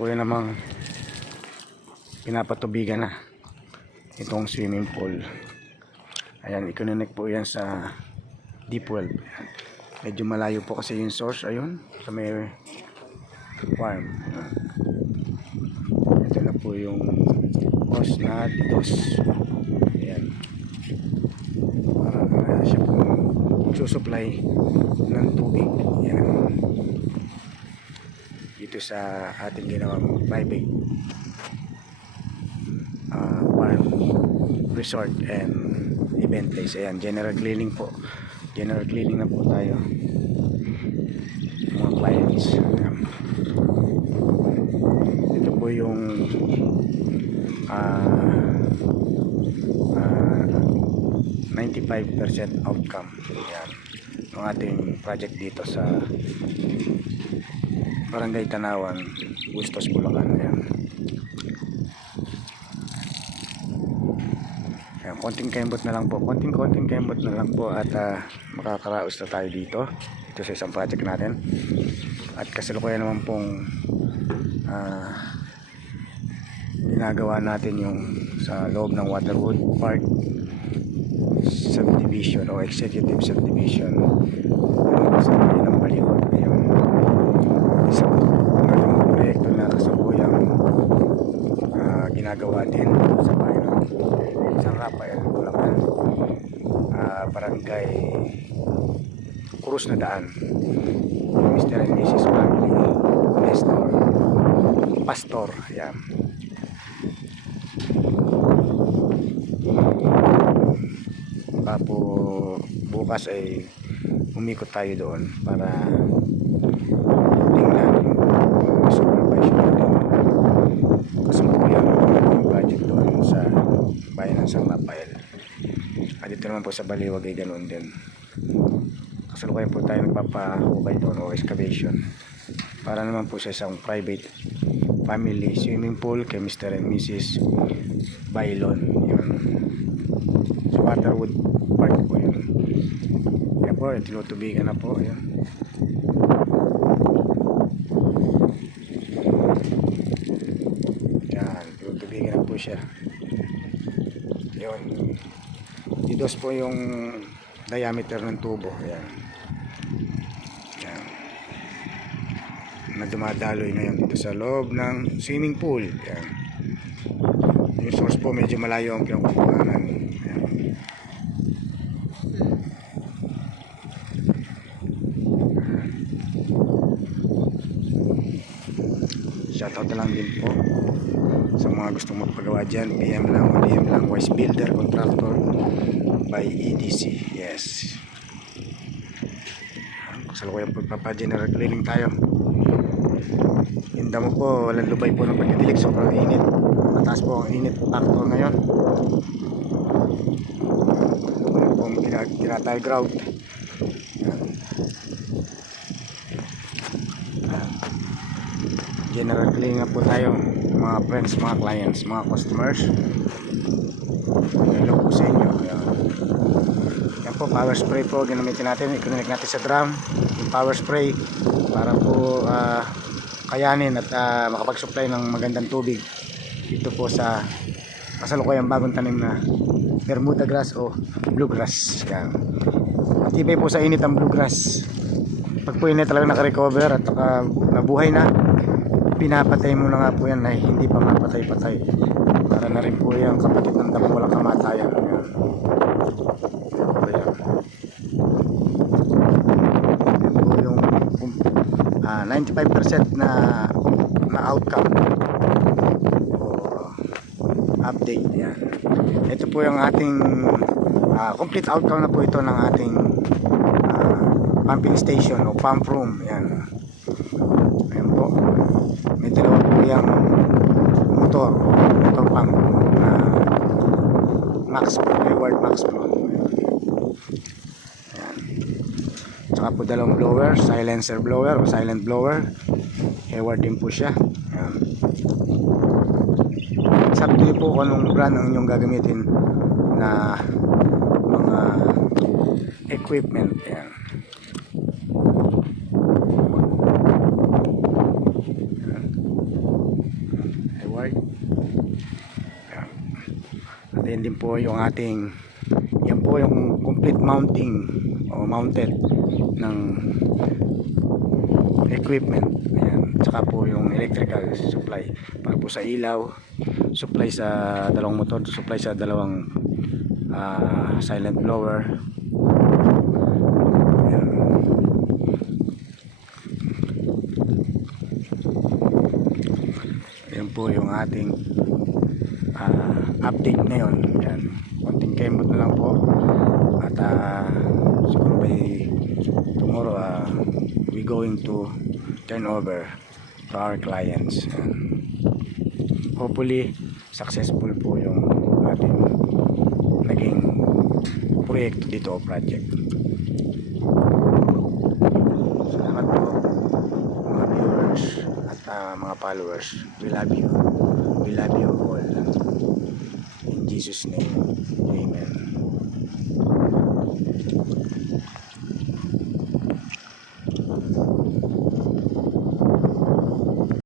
Kuya namang pinapatubigan na itong swimming pool. Ayan, i-connect po yan sa deep well. Medyo malayo po kasi yung source. Ayun, sa may farm. Ito na po yung hose na dos. Ayan, para siya po susupply ng tubig. Ayan, dito sa ating ginawang private farm resort and event place. Ayan, general cleaning po. General cleaning na po tayo, mga clients. Ayan. Ito po yung 95% outcome. Ayan, ng ating project dito sa Barangay Tanawan, Bustos, Bulacan. Ayan. Ayan, konting kembot na lang po, konting kembot na lang po at makakaraos na tayo dito sa isang project natin. At kasalukuyan naman pong ginagawa natin yung sa loob ng Waterwood Park subdivision o executive subdivision sa bayan ng Baliwag. Yung isang proyekto na kasabuyang ginagawa din sa bayan ng San Rafael, Bulacan, barangay Cruz na Daan. Mr. and Mrs. Family Nestor Pastor. Ayan. Po, bukas ay umikot tayo doon para tingnan yung supervision natin kasalukuyan yung project doon sa bayan ng San Rafael. At dito naman po sa Baliwag ay ganoon din, kasalukuyan po tayo nagpapahukay doon o excavation para naman po sa isang private family swimming pool kay Mr. and Mrs. Bailon. Yun, sa Waterwood Park po yun. Yan po, yung tinutubigan na po. Yan. Yan, tinutubigan na po siya. Yun. Didos po yung diameter ng tubo. Yan. Yan. Na dumadaloy ngayon dito sa loob ng swimming pool. Yan. Yung source po medyo malayo ang pinagkukuhanan. Shoutout na lang din po sa mga gustong magpagawa dyan. PM lang Wise Builder Contractor by EDC. Yes, kasalukuyan po general cleaning tayo. Yung damo po walang lubay po ng pagdidilig, sobrang init, mataas po ang init factor ngayon. Ito po ang kinatay ground. General cleaning na po tayo, mga friends, mga clients, mga customers. Hello po sa inyo. Yan po, power spray po ginamitin natin, i-connect natin sa drum yung power spray para po kayanin at makapag-supply ng magandang tubig dito po sa kasalukuyang bagong tanim na Bermuda grass o bluegrass. Yan, matibay po sa init ang bluegrass. Pag po init talaga naka-recover at nabuhay na, pinapatay mo na nga po yan ay hindi pa mapatay-patay para na rin po yung kapatid ng damo walang kamatayan. Ayan. Ayan. Ayan po yung 95% na outcome o update. Ayan. Ito po yung ating complete outcome na po ito ng ating pumping station o pump room. Ayan. Ayan po, may dalawa po yung motor pump na max pro, Hayward max pro. Ayan. Tsaka po dalawang blower, silencer blower o silent blower, Hayward din po siya. Ayan. Sabi po kung anong brand ang inyong gagamitin na mga equipment. Ayan. part. Ayan. At yan din po yung ating, yan po yung complete mounting o mounted ng equipment. Ayan. Tsaka po yung electrical supply para po sa ilaw, supply sa dalawang motor, supply sa dalawang silent blower. Ayan. Ayan po yung ating update ngayon. Ayan. Konting kembot na lang po at siguro by tomorrow we going to turn over to our clients. Hopefully successful po yung ating naging proyekto dito o project. Salamat po mga viewers at mga followers. We love you all in Jesus name, amen.